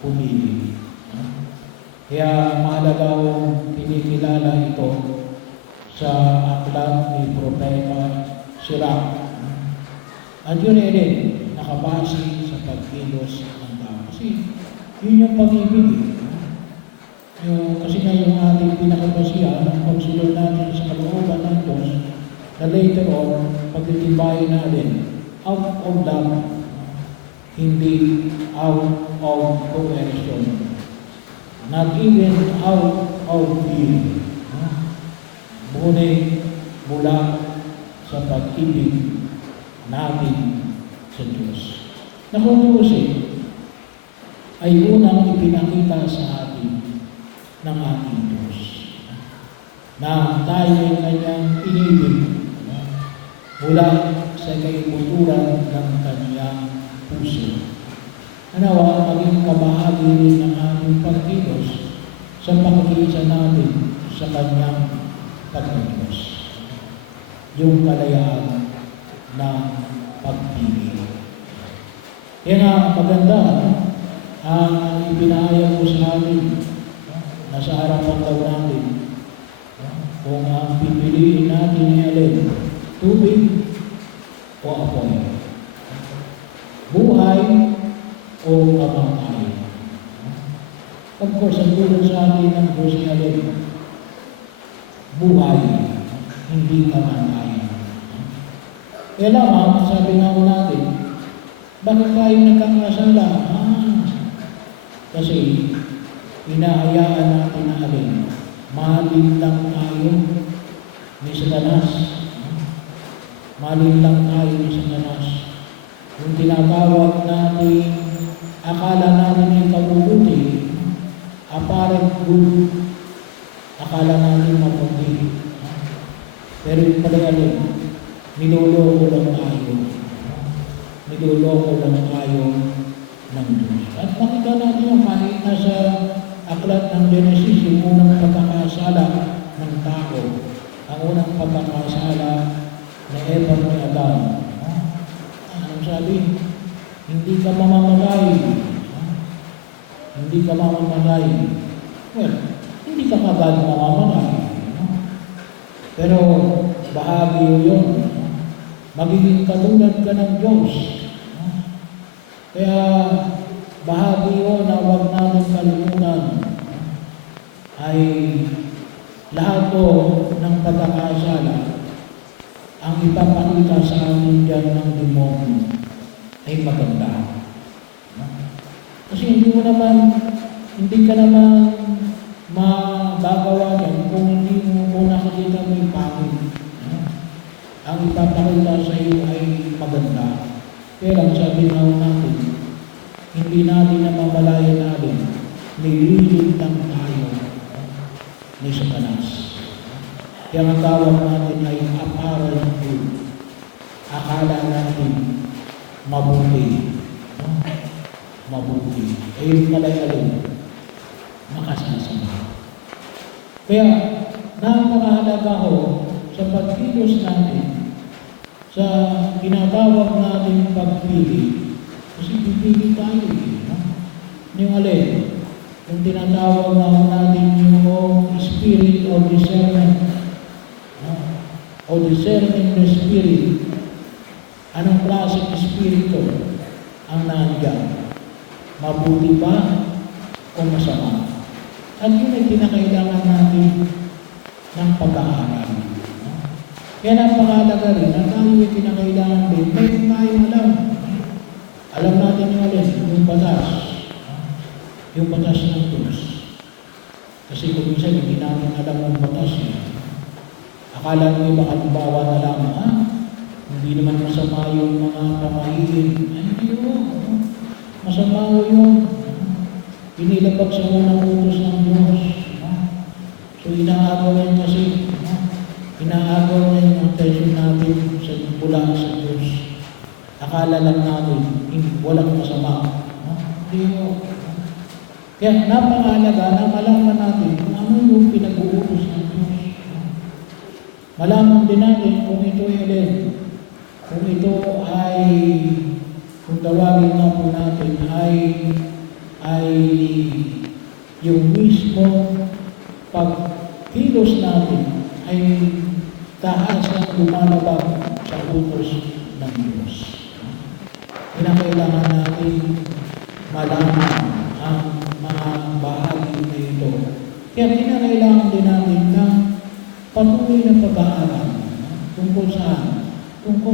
pumili. Kaya mahalaga kong kinikilala ito sa aklat ni Propeta Sirach. At yun din, nakabase sa pagkilos ng tao. Kasi yun yung pag-ibig. Kasi nga yung ating pinakabasihan ng pagsunod natin sa kalooban ng Diyos na later on, pagtitibayin natin out of love, hindi out of coercion. Not even out of fear. Ngunit mula sa pag-ibig natin sa Diyos. Na kung tuusin, ay unang ipinakita sa atin ng ating Diyos na tayo ay kanyang inibig mula sa kaibuturan ng kanyang puso. Nawa maging kabahagi rin ng ating pagkilos sa pagkikisa natin sa kanyang pagkakos. Yung kalayaan ng pagpili. Kaya nga maganda ang ipinahayag ko sa atin nasa harapan daw natin kung ang pipiliin natin ay alin, tubig o apoy, buhay o kamatayan. Of course, ang tulad sa atin ng Diyos ay alin, buhay, hindi kamatayan. Kaya lamang, sabi nga ko natin, bakit tayo nagkakasala? Kasi hinahayaan natin na alin, malin lang tayo ni Satanas. Malin lang tayo ni Satanas. Yung tinatawag natin, akala natin yung kabubuti, apparent good, akala natin mabuti. Pero yung pala alin, niloloko lang tayo. Niloloko lang tayo ng Diyos. At makita natin yung kahit nasa aklat ng Genesis, yung unang pagkakasala ng tao, ang unang pagkakasala na Eva ni Adam. Anong sabi? Hindi ka mamamatay. Hindi ka mamamatay. Well, hindi ka kagad mamamatay. Pero bahagi yun. Magiging katulad ka ng Diyos. Kaya bahagi yun na huwag natin kalimutan ay lahat o ng pagkakasala ang ipapakita sa atin dyan ng demonyo ay maganda. Kasi hindi ka naman magagawa yan kung hindi mo nakikita mo yung pangit. Ang ipapakita sa iyo ay maganda. Pero ang sabi nga natin, hindi natin namamalayan natin, nililid lang tayo ni Satanas. Kaya ang tawag natin ay apparent good. Akala natin mabuti. Mabuti. Ayun pala alin, makasasama. Kaya napakahalaga ho sa pagkilos natin, sa tinatawag natin pagpili, kasi pipili tayo yung alin, yung tinatawag natin yung spirit of discernment, o discerning the spirit. Anong klaseng espiritu ang nandiyan? Mabuti ba o masama? At yun ay kinakailangan natin ng pag-aaral. Kaya napakalaga rin na tayo ay kinakailangan din, meron tayong alam. Alam natin yung alin, yung batas. Yung batas ng Diyos. Kasi kung minsan hindi namin alam yung batas niya. Akala nyo iba halimbawa na lang, hindi naman masama yung mga pamahiin. Ay, hindi yun. Masama mo yun. Pinilabag sa unang utos ng Diyos. So, inaagaw yan kasi. Inaagaw na yung attention natin sa mula sa Diyos. Akala lang natin, walang masama. Hindi mo. Kaya napakahalaga na malaman natin kung ano yung pinag-uutos ng Diyos. Malaman din natin kung ito ay alin. Kung ito ay, kung tawagin na po natin, ay ay yung mismo pagkilos natin ay taas ang lumalabag sa utos ng Diyos. Kinakailangan natin malaman ang mga bahagi na ito. Kaya kinakailangan din natin na patuloy na pag-aaral tungkol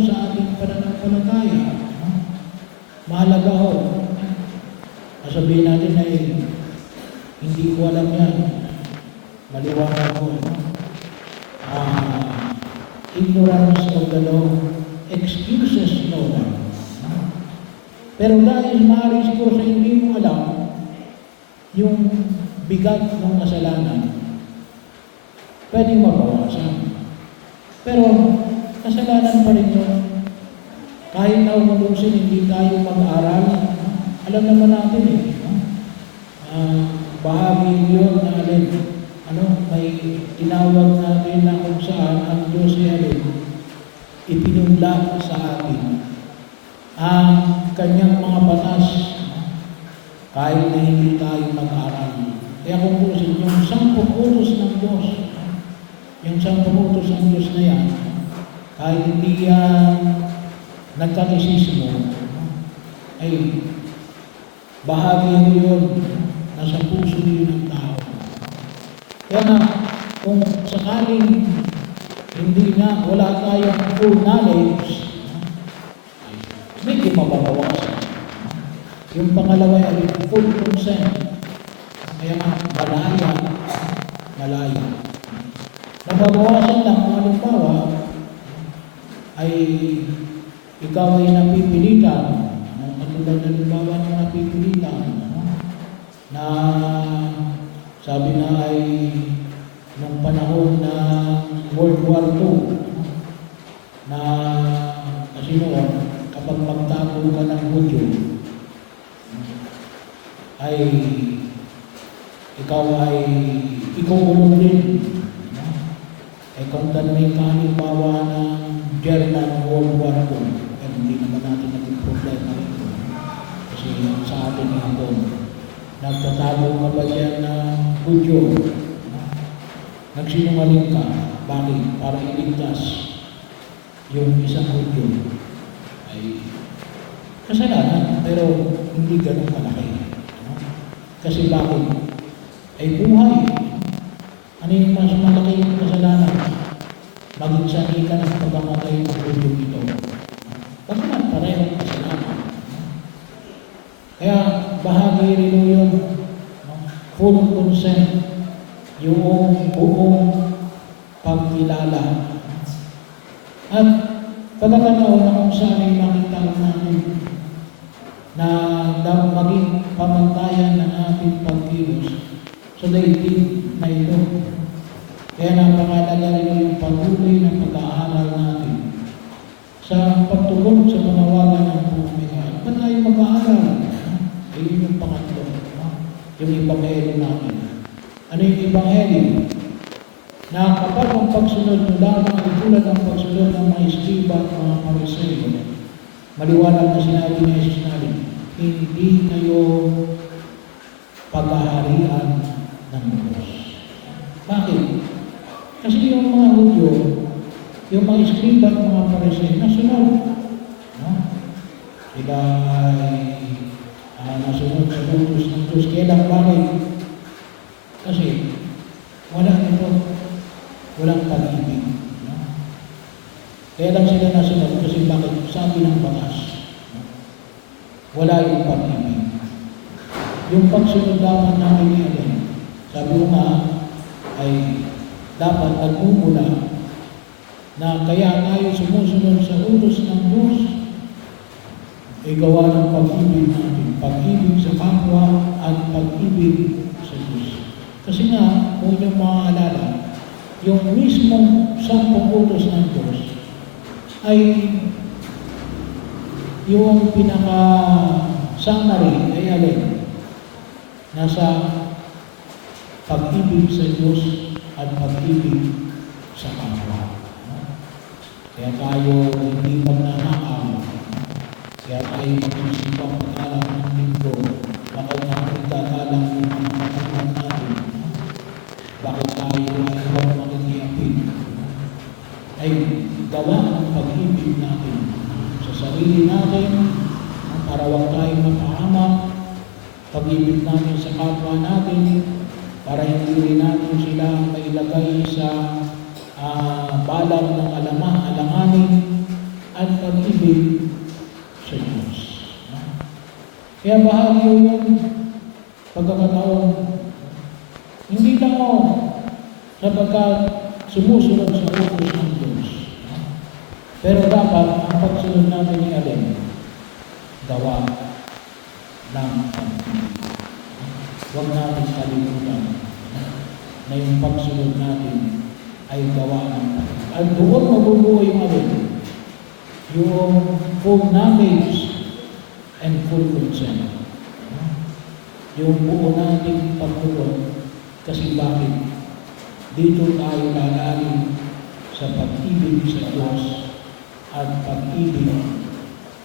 sa ating pananampalataya. Mahalaga ho. Sabihin natin ay hindi ko alam yan. Maliwanag ko. Ignorance of the law excuses no one. Pero dahil maaari siguro sa hindi mo alam yung bigat ng kasalanan, pwedeng mabawasan. Pero kasalanan pa rin yun. Kahit na umulusin, hindi tayo mag-aral. Alam naman natin bahagi yun na may tinawag natin na kung saan ang Diyos ay ipinunla sa atin ang kanyang mga batas kahit na hindi tayo mag-aral. Kaya kung pusin, yung 10 utos ng Diyos, yung 10 utos ng Diyos na yan, kahit hindi yan nagkatisismo, ay bahagi yun, nasa puso yun ng tao. Kaya na, kung sakaling hindi na, wala tayong full knowledge, medyo mababawasan. Yung pangalawa ay full consent. Kaya nga, malaya. Nababawasan lang kung halimbawa ay ikaw ay napipilitan. Katulad na halimbawa ng napipilitan. Na sabi na ay nung panahon ng World War II na kasi noon kapag magtago ka ng Hudyo ay ikaw ulong din. Ay kung tanong ka halimbawa ng German World War II, pero hindi naman natin naging problema ito. Kasi sa atin ito, nagtatago ka ba yan ng Hudyo? Nagsinungaling ka. Bakit? Para iligtas yung isang Hudyo. Ay kasalanan, pero hindi ganun kalaki. Kasi bakit? Ay buhay. Ano yung mas malaking kasalanan? Maging sanay ka ng pagkamatay ng Hudyo ito. Bagaman parehong kasalanan. Kaya bahagi rin yun, full consent, yung buong pagkilala. At pagkatanaw na kung saan ay makita natin na maging pamantayan ng ating pagkilos sa daigdig na ito. Kaya napakalaga rin yung patuloy na pag-aaral natin sa pagtugon sa panawagan ng pumamigay. Ba't tayo mag-aaral? Yun yung pangatlo. Yung Ebanghelyo natin. Ano yung Ebanghelyo? Na kapag ang pagsunod mo lamang ay tulad ng pagsunod ng mga iskriba at mga Pariseo, maliwanag na sinabi ni Jesus natin, hindi kayo paghaharian ng Diyos. Bakit? Kasi yung mga Hudyo, yung mga iskriba at mga Pariseo, nasunod. Sila ay nasunod sa utos ng Diyos. Kailan bakit? Kasi walang pag-ibig. Kaya lang sila nasunod kasi bakit? Sabi ng batas. Wala yung pag-ibig. Yung pagsunod dapat namin yan, sabi ko nga, ay dapat nag-umula na kaya tayo sumusunod sa utos ng Diyos ay gawa ng pag-ibig natin. Pag-ibig sa kapwa at pag-ibig sa Diyos. Kasi nga, kung yung maaalala, yung mismong 10 utos ng Diyos ay yung pinaka-summary ay alin? Nasa pag-ibig sa Diyos at pag-ibig sa kapwa. Kaya tayo hindi magnanakaw. Kaya tayo mag-isipang pag-alam ng linggo. Bakit natin huwag tayong mapahamak, pag-ibig natin sa kapwa natin, para hindi rin natin sila mailagay sa balang ng alanganin at pag-ibig sa Diyos. Kaya bahagi yun, pagkakataon, hindi lang mo sapagkat sumusunod sa utos ng Diyos. Pero dapat ang pagsunod natin ay alin? Gawa ng pag-ibig. Huwag natin kalimutan na yung pagsunod natin ay gawa ng pag-ibig. At doon mabubuo yung alin? Yung full knowledge and full consent. Yung buo nating pagtugon. Kasi bakit? Dito tayo lalalim sa pag-ibig sa Diyos at pag-ibig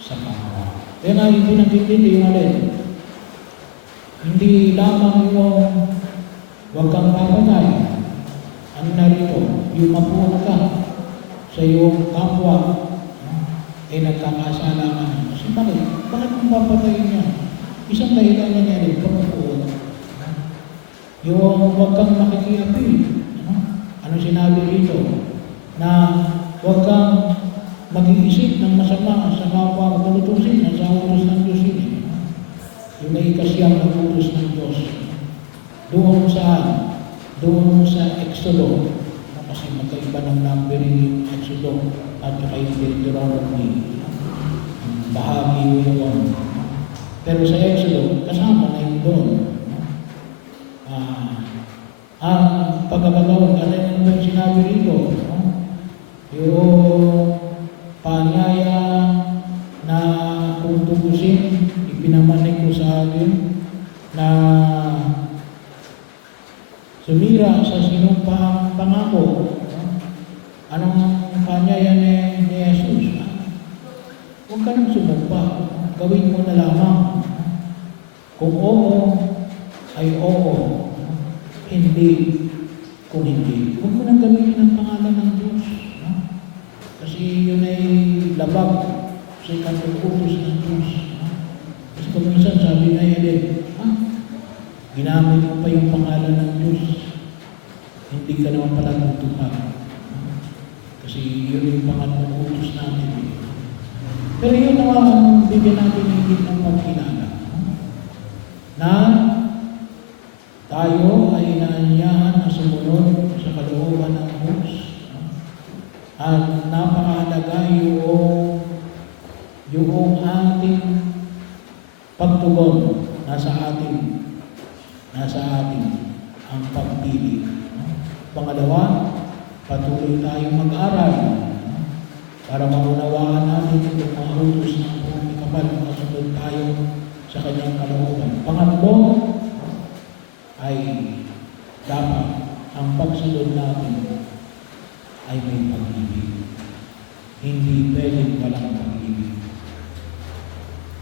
sa kapwa. Kaya nga hindi nagtitindi yung alin. Hindi lamang yung huwag kang papatay. Ano narito? Yung mapuno ka sa iyong kapwa ay nagkakasala ka na. Kasi bakit? Bakit kung papatayin niya? Isang dahilan na niya rin, pagpupuot. Yung huwag kang makikiapil. Ano sinabi rito? Na huwag kang mag-iisip ng masama sa kapwa mo tutusin na sa utos ng Diyos yun. Yung naikasiyang na utos ng Diyos. Doon sa Exodo. Kasi magkaiba ng numbering yung Exodo at saka yung Deuteronomy. Bahagi yun. Pero sa Exodo, kasama na yun doon. Ang pagkakataon, ano yung sinabi rito? Yung panyaya na kung tubusin, ipinamanik ko sa akin na sumira sa sinumpang pangako. Anong panyaya ni Jesus? Huwag ka nang sumumpa. Gawin mo na lamang. Kung oo, ay oo. Hindi, kung hindi. Huwag mo nang gamitin ang pangalan ng Diyos. Kasi yun ay labag sa ikatututos ng Diyos. Kasi kung minsan sabi na yan, ginamit mo pa yung pangalan ng Diyos. Hindi ka naman pala tutupad. Kasi yun yung pangalan ng utos natin. Pero yun naman ang bigyan natin higit ng pagkilala. Na tayo ay inaanyahan na sumunod sa kalooban ng Diyos. At napakahalaga yung ating pagtugon nasa atin ang pagpili. Pangalawa, patuloy tayong mag-aral para maunawaan natin itong mga utos ng buong kapal na kasunod tayo sa kanyang kalooban. Pangatlo, ay dapat ang pagsunod natin ay may pag-ibig. Hindi pwedeng walang pag-ibig.